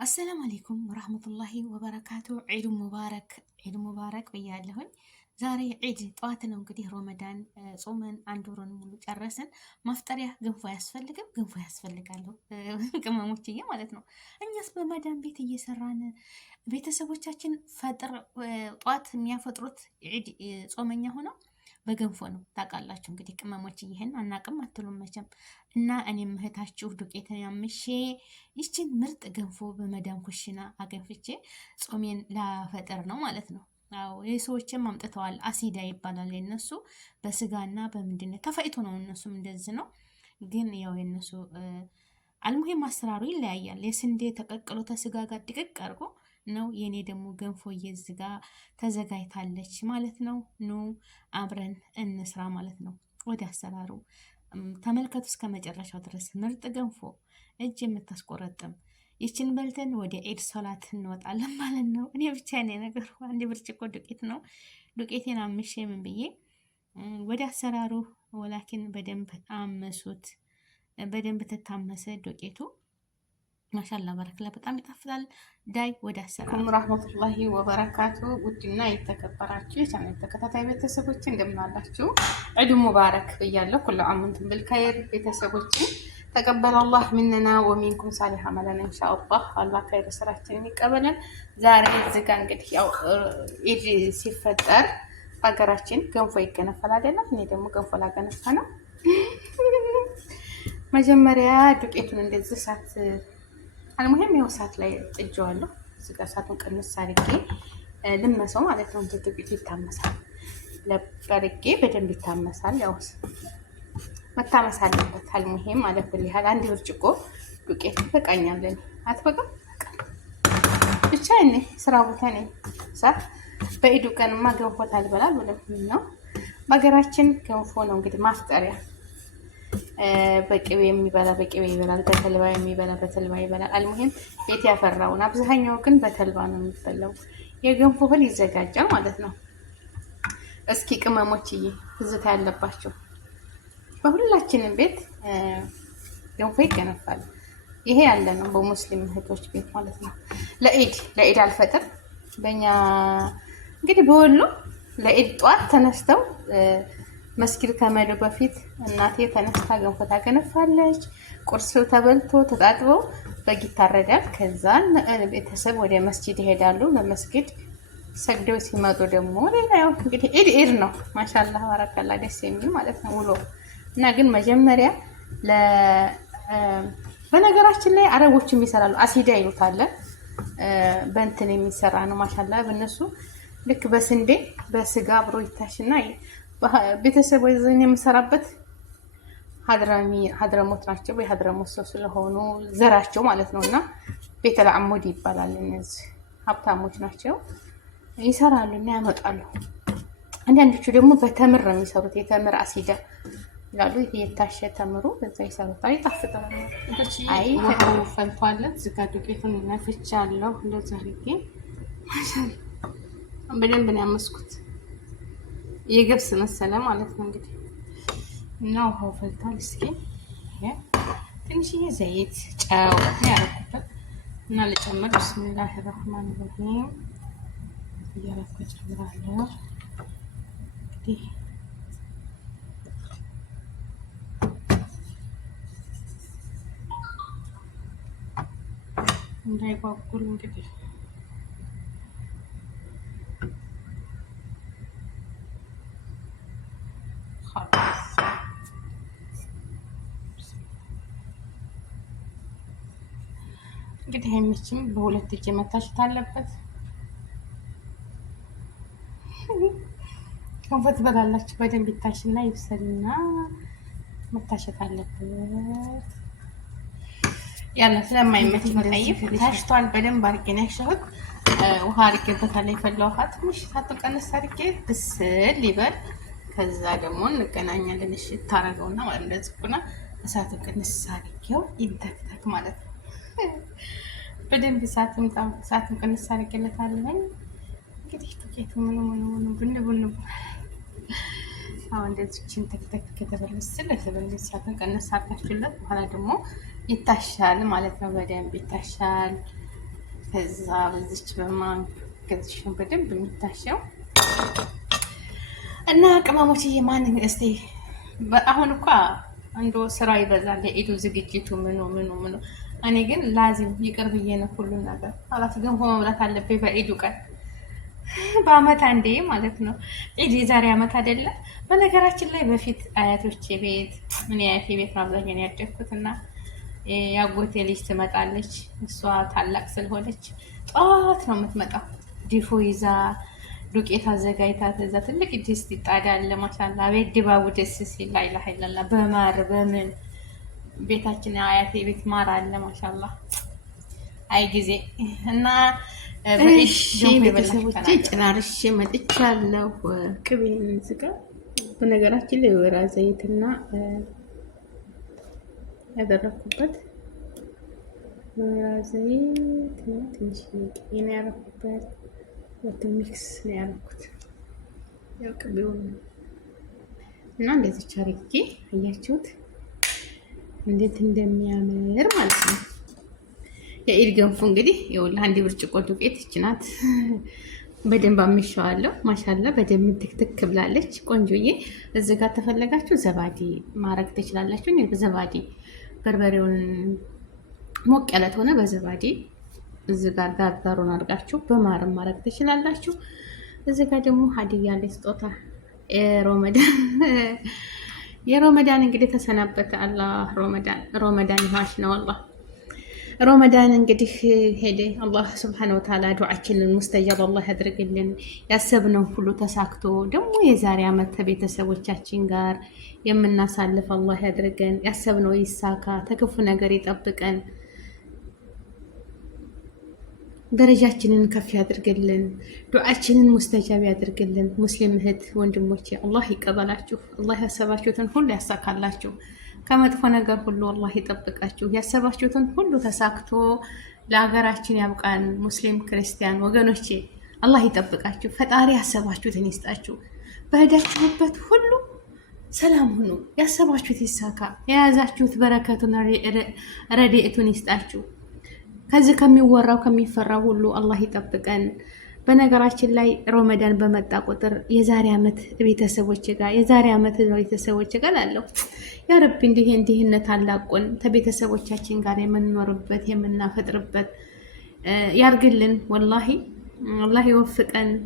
አሰላሙ አሌይኩም ወራህመቱላሂ ወበረካቱ። ዒድ ሙባረክ ብያለሁኝ። ዛሬ ዒድ ጠዋት ነው እንግዲህ ሮመዳን ጾመን አንድ ወሩን ሙሉ ጨረስን። ማፍጠሪያ ገንፎ አያስፈልግም? ገንፎ ያስፈልጋለሁ ቅመሞችዬ ማለት ነው። እኛስ በመዳን ቤት እየሰራን ቤተሰቦቻችን ፈጥር ጠዋት የሚያፈጥሩት ዒድ ጾመኛ ሆነው በገንፎ ነው። ታውቃላችሁ እንግዲህ ቅመሞች ይህን አናቅም አትሉም መቼም። እና እኔም እህታችሁ ዱቄትን ያምሼ ይችን ምርጥ ገንፎ በመዳም ኩሽና አገንፍቼ ጾሜን ላፈጥር ነው ማለት ነው። አዎ የሰዎችም አምጥተዋል። አሲዳ ይባላል የነሱ በስጋና በምንድነው ተፈይቶ ነው። እነሱም እንደዚህ ነው። ግን ያው የነሱ አልሙሂም አሰራሩ ይለያያል። የስንዴ ተቀቅሎ ተስጋ ጋር ድቅቅ አድርጎ ነው። የኔ ደግሞ ገንፎ እየዝጋ ተዘጋጅታለች ማለት ነው። ኑ አብረን እንስራ ማለት ነው። ወደ አሰራሩ ተመልከቱ እስከ መጨረሻው ድረስ። ምርጥ ገንፎ እጅ የምታስቆረጥም ይችን በልተን ወደ ዒድ ሶላት እንወጣለን ማለት ነው። እኔ ብቻ ነኝ ነገሩ። አንድ ብርጭቆ ዱቄት ነው። ዱቄቴን አምሼ ምን ብዬ ወደ አሰራሩ ወላኪን በደንብ አመሱት። በደንብ ትታመሰ ዱቄቱ ማሻላ በረክላ በጣም ይጣፍጣል። ዳይ ወደ አሰራሩ ረህመቱላሂ ወበረካቱ። ውድና የተከበራችሁ የቻናል ተከታታይ ቤተሰቦች እንደምን አላችሁ? ዒድ ሙባረክ ብያለሁ። ኩሉ ዓም ወንቱም ቢልኸይር ቤተሰቦች ተቀበለ አላህ ሚንና ወሚንኩም ሳሊህ አመለን ኢንሻአላህ። አላህ ኸይር ስራችንን ይቀበለን። ዛሬ እዚህ ጋር እንግዲህ ያው ዒድ ሲፈጠር ሀገራችን ገንፎ ይገነፋል አይደለም? እኔ ደግሞ ገንፎ ላገነፋ ነው። መጀመሪያ ዱቄቱን እንደዚህ ሳት አልሙሂም ያው ሳት ላይ ጥጄዋለሁ። እዚህ ጋር ሳቱን ቀንስ አድርጌ ልመሰው ማለት ነው። ዱቄቱ ይታመሳል። ለበርጌ በደንብ ይታመሳል። ያው መታመስ አለበት። አልሙሂም ማለት ብልሃል አንድ ብርጭቆ ዱቄት ይበቃኛል። አትበቃም? ብቻ እኔ ስራ ቦታ ነኝ። በዒዱ ቀንማ ገንፎ ታልበላል ወለምን ነው። በሀገራችን ገንፎ ነው እንግዲህ ማፍጠሪያ። በቅቤ የሚበላ በቅቤ ይበላል፣ በተልባ የሚበላ በተልባ ይበላል። አልሙሂም ቤት ያፈራውን አብዛኛው ግን በተልባ ነው የሚበላው። የገንፎ እህል ይዘጋጃል ማለት ነው። እስኪ ቅመሞችዬ ትዝታ ያለባቸው በሁላችንም ቤት ገንፎ ይገነፋል። ይሄ ያለ ነው በሙስሊም እህቶች ቤት ማለት ነው። ለዒድ አልፈጥር በእኛ እንግዲህ በወሎ ለዒድ ጠዋት ተነስተው መስጊድ ከመሄዱ በፊት እናቴ ተነስታ ገንፎ ታገነፋለች። ቁርስ ተበልቶ ተጣጥበው በግ ይታረዳል። ከዛን ቤተሰብ ወደ መስጊድ ይሄዳሉ። በመስጊድ ሰግደው ሲመጡ ደግሞ ሌላ ያው እንግዲህ ዒድ ነው። ማሻአላህ ባረካላ ደስ የሚል ማለት ነው ውሎ እና ግን መጀመሪያ በነገራችን ላይ አረቦችም ይሰራሉ። አሲዳ ይሉታል። በእንትን የሚሰራ ነው። ማሻአላህ በእነሱ ልክ በስንዴ በስጋ አብሮ ይታሽና ቤተሰብ ወይዘን የምሰራበት ሀድረሞት ናቸው ወይ ሀድረሞት ሰው ስለሆኑ ዘራቸው ማለት ነው። እና ቤተል አሙድ ይባላል። እነዚህ ሀብታሞች ናቸው ይሰራሉ እና ያመጣሉ። አንዳንዶቹ ደግሞ በተምር ነው የሚሰሩት። የተምር አሲዳ ይላሉ። ይሄ የታሸ ተምሩ በዛ ይሰሩታል። ይጣፍጣል። አይ ወው ፈልቷል። ዝጋ ዱቄቱን ነፍቻለሁ። እንደዛ አድርጌ ማሻአላ በደንብ ነው ያመስኩት። የገብስ መሰለ ማለት ነው እንግዲህ እና ውሃው ፈልቷል። እስኪ ትንሽዬ ዘይት ጨው ያረኩበት እና ልጨምር። ብስሚላሂ ረህማን ረሂም እያረኩ ጨምራለሁ። እንግዲህ እንዳይጓጉል እንግዲህ እንግዲህ አይመችም። በሁለት እጅ መታሸት አለበት። ገንፎ ትበላላችሁ በደንብ ይታሽና ይብሰልና መታሸት አለበት። ያለ ስለማይመች መለየት ታሽቷል። በደንብ አድርጌ ነው ያሸሁት። ውሃ አድርጌበታለሁ። የፈላ ውሃ ትንሽ ሳቱን ቀነስ አድርጌ ብስል ይበል። ከዛ ደግሞ እንገናኛለን። እሺ ታረገውና ማለት እንደዚህ ቁና እሳቱን ቀነስ አድርጌው ይንተክተክ ማለት ነው። በደንብ እሳቱን ቀነስ አድርጌለታለሁ። እንግዲህ ዱቄቱ ምኑ ቡን አሁን እንደዚህ ችን ተክተክ ከተበለስል ለተበለስ እሳቱን ቀነስ አድርጋችሁለት በኋላ ደግሞ ይታሻል ማለት ነው። በደንብ ይታሻል። ከዛ በዚች በማንገዝሽ ነው በደንብ የሚታሸው እና ቅመሞችዬ ማንን እስቲ አሁን እኮ አንዱ ስራ ይበዛል፣ የኢዱ ዝግጅቱ ምኑ። እኔ ግን ላዚም ይቅር ብዬ ነው ሁሉን ነገር አላት። ገንፎ መብላት አለብኝ በኢዱ ቀን በአመት አንዴ ማለት ነው። ኢድ የዛሬ አመት አይደለም። በነገራችን ላይ በፊት አያቶቼ ቤት ምን አያቴ ቤት አብዛኛውን ያደግኩት እና ያጎቴ ልጅ ትመጣለች። እሷ ታላቅ ስለሆነች ጠዋት ነው የምትመጣው። ዲፎ ይዛ ዱቄት አዘጋጅታ ከዛ ትልቅ ድስት ይጣዳል። ማሻላ ቤት ድባቡ ደስ ሲል ላይላ ሀይላላ በማር በምን ቤታችን አያቴ ቤት ማር አለ። ማሻላ አይ ጊዜ እና ቤተሰቦቼ ጭራርሼ መጥቻለሁ። ቅቤን ዝጋ በነገራችን ላይ ወይራ ዘይትና ያደረኩበት ወይራ ዘይት ትንሽ ቅቤ ነው ያደረኩበት። ሚክስ ነው ያደረኩት ያው ቅቤውን እና እንደዚህ አድርጌ አያችሁት እንዴት እንደሚያምር ማለት ነው። የኢድ ገንፎ እንግዲህ ይኸውልህ አንድ ብርጭቆ ዱቄት ይችናት በደንብ አምሻዋለሁ። ማሻላ በደንብ ትክትክ ብላለች ቆንጆዬ። እዚህ ጋር ተፈለጋችሁ ዘባዲ ማረግ ትችላላችሁ። እኔ በዘባዲ በርበሬውን ሞቅ ያለት ሆነ በዘባዲ እዚህ ጋር ዳርዳሩን አድርጋችሁ በማርም ማረግ ትችላላችሁ። እዚህ ጋር ደግሞ ሀዲያ ላይ ስጦታ የሮመዳን እንግዲህ ተሰናበተ። አላህ ሮመዳን ይዋሽ ነው። አላህ ሮመዳን እንግዲህ ሄደ። አላህ ስብሐነ ወተዓላ ዱዓችንን ሙስተጃብ አላህ ያድርግልን። ያሰብነው ሁሉ ተሳክቶ ደግሞ የዛሬ ዓመት ከቤተሰቦቻችን ጋር የምናሳልፍ አላህ ያድርገን። ያሰብነው ይሳካ፣ ተክፉ ነገር ይጠብቀን፣ ደረጃችንን ከፍ ያድርግልን፣ ዱዓችንን ሙስተጃብ ያድርግልን። ሙስሊም እህት ወንድሞቼ አላህ ይቀበላችሁ። አላህ ያሰባችሁትን ሁሉ ያሳካላችሁ። ከመጥፎ ነገር ሁሉ አላህ ይጠብቃችሁ። ያሰባችሁትን ሁሉ ተሳክቶ ለሀገራችን ያብቃን። ሙስሊም ክርስቲያን ወገኖቼ አላህ ይጠብቃችሁ። ፈጣሪ ያሰባችሁትን ይስጣችሁ። በሄዳችሁበት ሁሉ ሰላም ሁኑ። ያሰባችሁት ይሳካ። የያዛችሁት በረከቱን ረድኤቱን ይስጣችሁ። ከዚህ ከሚወራው ከሚፈራው ሁሉ አላህ ይጠብቀን። በነገራችን ላይ ሮመዳን በመጣ ቁጥር የዛሬ ዓመት ቤተሰቦች ጋር አለው ያ ረቢ እንዲህነት አላቆን ከቤተሰቦቻችን ጋር የምንኖርበት የምናፈጥርበት ያርግልን። ወላሂ አላህ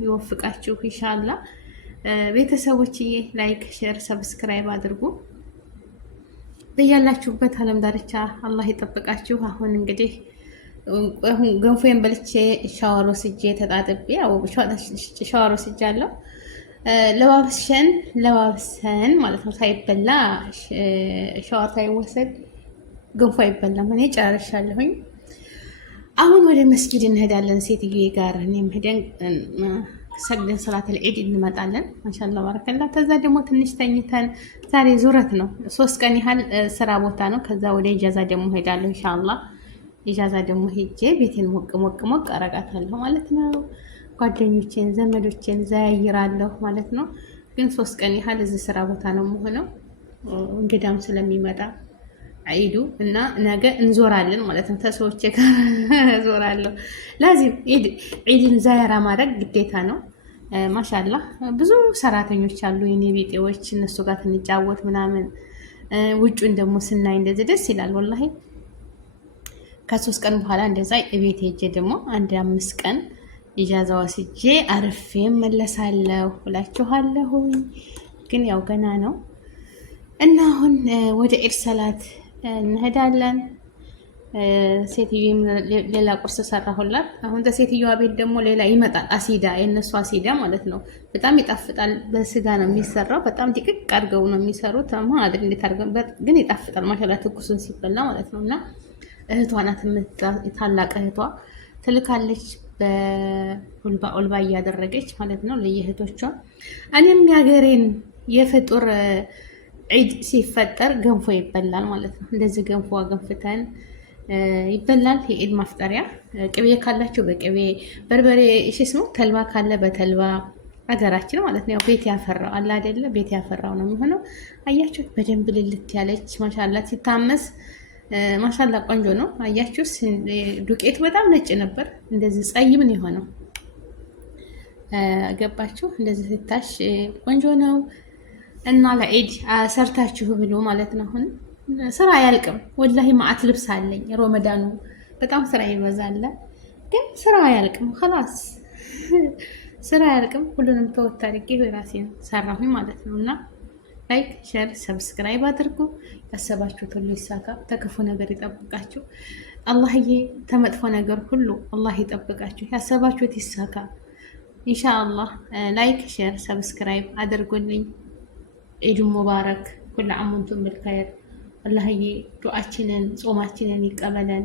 ይወፍቃችሁ ኢንሻአላህ። ቤተሰቦችዬ ላይክ፣ ሼር፣ ሰብስክራይብ አድርጉ። በያላችሁበት ዓለም ዳርቻ አላህ ይጠብቃችሁ። አሁን እንግዲህ ገንፎዬን በልቼ ሻወር ወስጄ ተጣጥቤ ሻወር ወስጃለሁ። ለባብሰን ማለት ነው። ሳይበላ ሻወር ሳይወሰድ ገንፎ አይበላም። እኔ ጨርሻለሁኝ። አሁን ወደ መስጊድ እንሄዳለን ሴትዮዬ ጋር። እኔም ሄደን ሰግደን ሰላተል ዒድ እንመጣለን። ማሻአላ ባረከላ። ከዛ ደግሞ ትንሽ ተኝተን ዛሬ ዙረት ነው። 3 ቀን ያህል ስራ ቦታ ነው። ከዛ ወደ ኢጃዛ ደግሞ ሄዳለሁ ኢንሻአላህ። ኢጃዛ ደግሞ ሄጄ ቤቴን ሞቅ አረጋታለሁ ማለት ነው። ጓደኞቼን ዘመዶቼን ዘያይራለሁ ማለት ነው። ግን 3 ቀን ያህል እዚህ ስራ ቦታ ነው የምሆነው። እንግዳም ስለሚመጣ ዒዱ እና ነገ እንዞራለን ማለት ነው። ተሰዎቼ ጋር ዞራለሁ። ላዚም ዒድን ዛያራ ማድረግ ግዴታ ነው። ማሻአላህ ብዙ ሰራተኞች አሉ የኔ ቤጤዎች፣ እነሱ ጋር ትንጫወት ምናምን። ውጩን ደግሞ ስናይ እንደዚህ ደስ ይላል ወላሂ። ከ3 ቀን በኋላ እንደዛ ቤት ሄጄ ደግሞ 5 ቀን ኢጃዛ ወስጄ አርፌ መለሳለሁ እላችኋለሁ። ግን ያው ገና ነው እና አሁን ወደ ዒድ ሰላት እንሄዳለን። ሴትዮዋ ሌላ ቁርስ ሰራሁላት። አሁን ከሴትዮዋ ቤት ደግሞ ሌላ ይመጣል። አሲዳ፣ የነሱ አሲዳ ማለት ነው። በጣም ይጣፍጣል። በስጋ ነው የሚሰራው። በጣም ድቅቅ አድርገው ነው የሚሰሩት። ማድር እንዴት አድርገው ግን ይጣፍጣል። ማሻላ ትኩሱን ሲበላ ማለት ነው። እና እህቷ ናት ታላቅ እህቷ ትልካለች። በኦልባ እያደረገች ማለት ነው ለየእህቶቿ። እኔም የሀገሬን የፍጡር ዒድ ሲፈጠር ገንፎ ይበላል ማለት ነው። እንደዚህ ገንፎ ገንፍተን ይበላል። የዒድ ማፍጠሪያ ቅቤ ካላችሁ በቅቤ በርበሬ ስሙ ተልባ ካለ በተልባ ሀገራችን ማለት ነው። ቤት ያፈራው አለ አይደለ? ቤት ያፈራው ነው የሚሆነው። አያችሁት? በደንብ ልልት ያለች ማሻላ ሲታመስ ማሻላ ቆንጆ ነው። አያችሁስ? ዱቄቱ በጣም ነጭ ነበር፣ እንደዚህ ጸይም ነው የሆነው። ገባችሁ? እንደዚህ ሲታሽ ቆንጆ ነው እና ለኢድ ሰርታችሁ ብሎ ማለት ነው። አሁን ስራ አያልቅም ወላሂ። ማአት ልብስ አለኝ። ሮመዳኑ በጣም ስራ ይበዛል፣ ግን ስራ አያልቅም። خلاص ስራ አያልቅም። ሁሉንም ተወት አድርጌ ራሴን ሰራሁኝ ማለት ነው። እና ላይክ፣ ሼር፣ ሰብስክራይብ አድርጉ። ያሰባችሁት ሁሉ ይሳካ፣ ተክፉ ነገር ይጠብቃችሁ። አላህዬ ተመጥፎ ነገር ሁሉ አላህ ይጠብቃችሁ። ያሰባችሁት ይሳካ ኢንሻአላህ። ላይክ፣ ሼር፣ ሰብስክራይብ አድርጉልኝ። ኢድ ሙባረክ። ኩል ዓም ወንቱም ብልኸይር። አላህዬ ዱዓችንን ጾማችንን ይቀበለን፣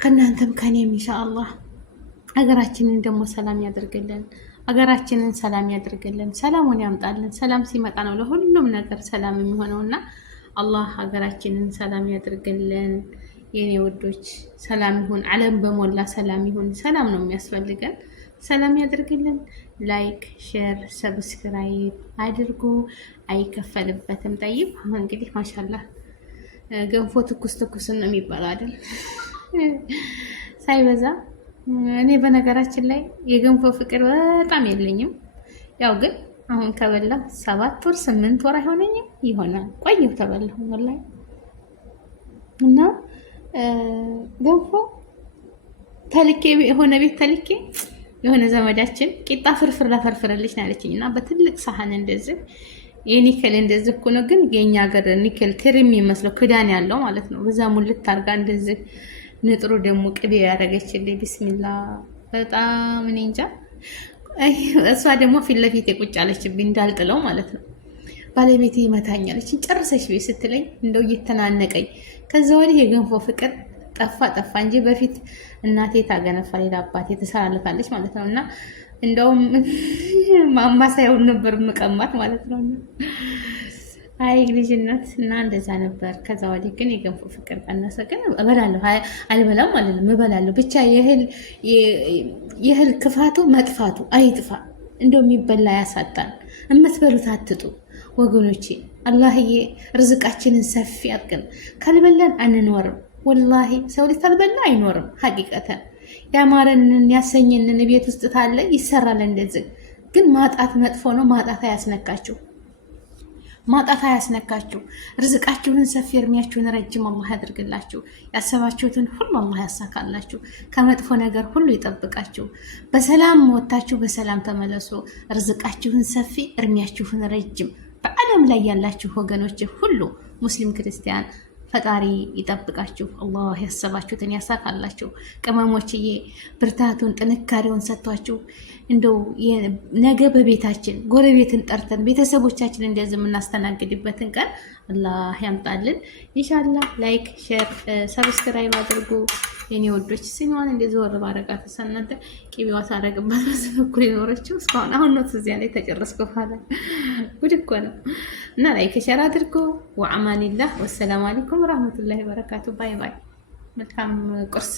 ከእናንተም ከኔም ኢንሻአላህ። ሀገራችንን ደግሞ ሰላም ያደርግልን። ሀገራችንን ሰላም ያደርግልን። ሰላሙን ያምጣልን። ሰላም ሲመጣ ነው ለሁሉም ነገር ሰላም የሚሆነውና አላህ ሀገራችንን ሰላም ያደርግልን። የኔ ውዶች ሰላም ይሁን፣ ዓለም በሞላ ሰላም ይሁን። ሰላም ነው የሚያስፈልገን። ሰላም ያደርግልን። ላይክ፣ ሼር፣ ሰብስክራይብ አድርጉ። አይከፈልበትም። ጠይብ እንግዲህ ማሻላህ ገንፎ ትኩስ ትኩስን ነው የሚባለው አይደል? ሳይበዛ። እኔ በነገራችን ላይ የገንፎ ፍቅር በጣም የለኝም። ያው ግን አሁን ከበላሁ 7 ወር 8 ወር አይሆነኝም ይሆናል። ቆየሁ ተበላሁ ወላሂ። እና ገንፎ ተልኬ የሆነ ቤት ተልኬ የሆነ ዘመዳችን ቂጣ ፍርፍር ላፈርፍርልሽ ነው ያለችኝ። እና በትልቅ ሳህን እንደዚህ የኒከል እንደዚህ እኮ ነው፣ ግን የኛ ሀገር ኒከል ክሪም የሚመስለው ክዳን ያለው ማለት ነው። በዛ ሙልት አድርጋ እንደዚህ ንጥሩ ደግሞ ቅቤ ያደረገችልኝ። ቢስሚላ በጣም እኔ እንጃ። እሷ ደግሞ ፊት ለፊት የቁጭ አለችብኝ እንዳልጥለው ማለት ነው። ባለቤቴ ይመታኛለች ጨርሰሽ ቤት ስትለኝ እንደው እየተናነቀኝ። ከዛ ወዲህ የገንፎ ፍቅር ጠፋ እንጂ በፊት እናቴ ታገነፋ ሌላ አባቴ ትሰራለታለች ማለት ነው። እና እንደውም ማማሳያውን ነበር ምቀማት ማለት ነው። አይ ልጅነት እና እንደዛ ነበር። ከዛ ወዲህ ግን የገንፎ ፍቅር ቀነሰ። ግን እበላለሁ አልበላም ማለት ነው። እበላለሁ ብቻ የእህል ክፋቱ መጥፋቱ አይጥፋ። እንደው የሚበላ ያሳጣን። እምትበሉት አትጡ ወገኖቼ። አላህዬ ርዝቃችንን ሰፊ አድርገን። ካልበላን አንኖርም። ወላሂ ሰው ልጅ ካልበላ አይኖርም። ሀቂቀተን ያማረንን ያሰኘንን ቤት ውስጥ ታለ ይሰራል እንደዚህ። ግን ማጣት መጥፎ ነው። ማጣት አያስነካችሁ። ርዝቃችሁን ሰፊ፣ እርሚያችሁን ረጅም አላህ ያድርግላችሁ። ያሰባችሁትን ሁሉ አላህ ያሳካላችሁ። ከመጥፎ ነገር ሁሉ ይጠብቃችሁ። በሰላም ወጥታችሁ በሰላም ተመለሱ። ርዝቃችሁን ሰፊ፣ እርሚያችሁን ረጅም። በዓለም ላይ ያላችሁ ወገኖች ሁሉ ሙስሊም ክርስቲያን ፈጣሪ ይጠብቃችሁ። አላህ ያሰባችሁትን ያሳካላችሁ። ቅመሞችዬ ብርታቱን ጥንካሬውን ሰጥቷችሁ እንደው ነገ በቤታችን ጎረቤትን ጠርተን ቤተሰቦቻችን እንደዚህ የምናስተናግድበትን ቀን አላህ ያምጣልን ኢንሻአላህ። ላይክ፣ ሼር፣ ሰብስክራይብ አድርጉ የኔ ወዶች። ሲኗን እንደዚህ ወር ባረጋት ሰነደ ቂቢዋ ታረግባት በኩል ይኖረችው እስካሁን አሁን ነው እዚያ ላይ ተጨረስኩ ማለት ጉድ እኮ ነው። እና ላይክ ሼር አድርጉ። ወአማኒላህ ወሰላሙ አለይኩም ወራህመቱላሂ ወበረካቱ። ባይ ባይ። መልካም ቁርስ